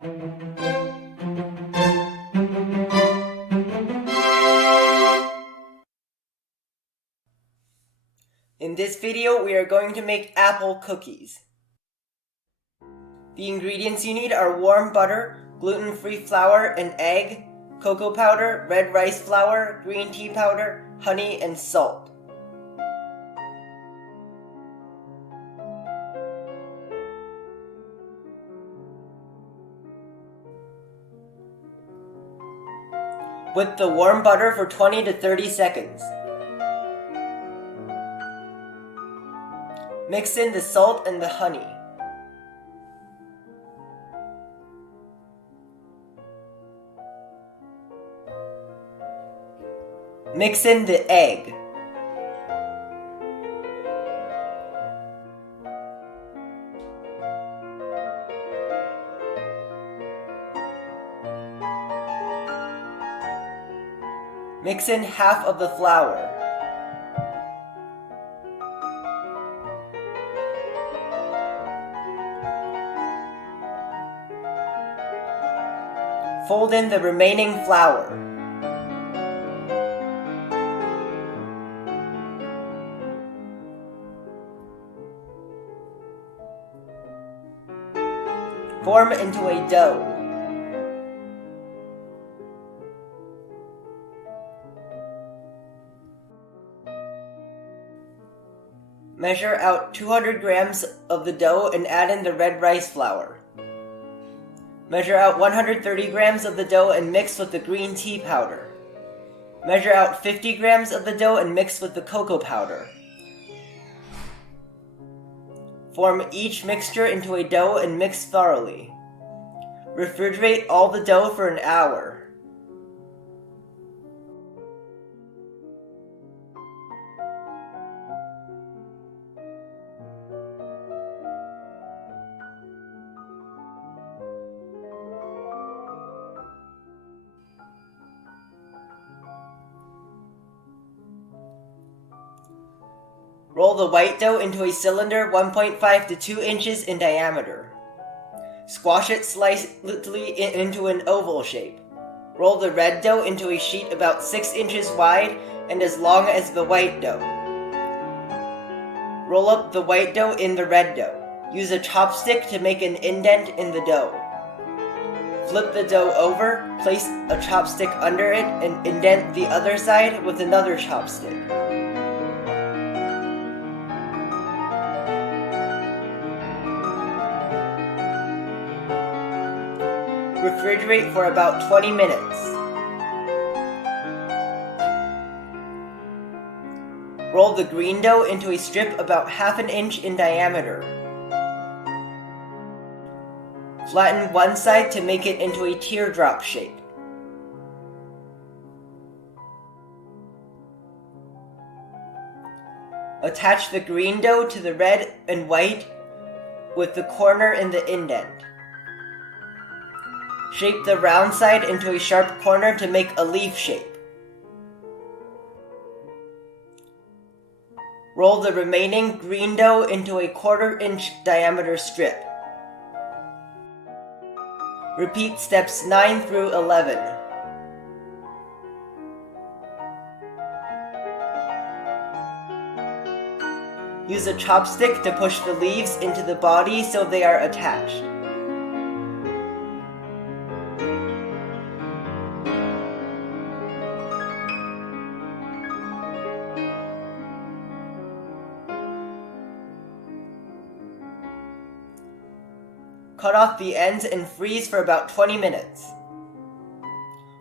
In this video, we are going to make apple cookies. The ingredients you need are warm butter, gluten-free flour, an egg, cocoa powder, red rice flour, green tea powder, honey, and salt. Whip the warm butter for 20 to 30 seconds. Mix in the salt and the honey. Mix in the egg. Mix in half of the flour. Fold in the remaining flour. Form into a dough. Measure out 200 grams of the dough and add in the red rice flour. Measure out 130 grams of the dough and mix with the green tea powder. Measure out 50 grams of the dough and mix with the cocoa powder. Form each mixture into a dough and mix thoroughly. Refrigerate all the dough for an hour. Roll the white dough into a cylinder 1.5 to 2 inches in diameter. Squash it slightly into an oval shape. Roll the red dough into a sheet about 6 inches wide and as long as the white dough. Roll up the white dough in the red dough. Use a chopstick to make an indent in the dough. Flip the dough over, place a chopstick under it, and indent the other side with another chopstick. Refrigerate for about 20 minutes. Roll the green dough into a strip about half an inch in diameter. Flatten one side to make it into a teardrop shape. Attach the green dough to the red and white with the corner in the indent. Shape the round side into a sharp corner to make a leaf shape. Roll the remaining green dough into a 1/4 inch diameter strip. Repeat steps 9 through 11. Use a chopstick to push the leaves into the body so they are attached. Cut off the ends and freeze for about 20 minutes.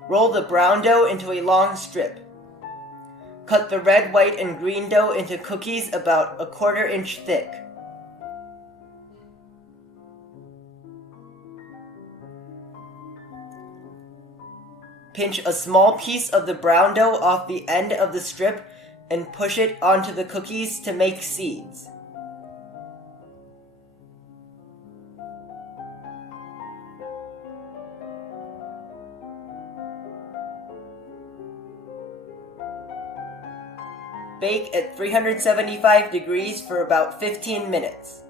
Roll the brown dough into a long strip. Cut the red, white, and green dough into cookies about 1/4 inch thick. Pinch a small piece of the brown dough off the end of the strip and push it onto the cookies to make seeds. Bake at 375 degrees for about 15 minutes.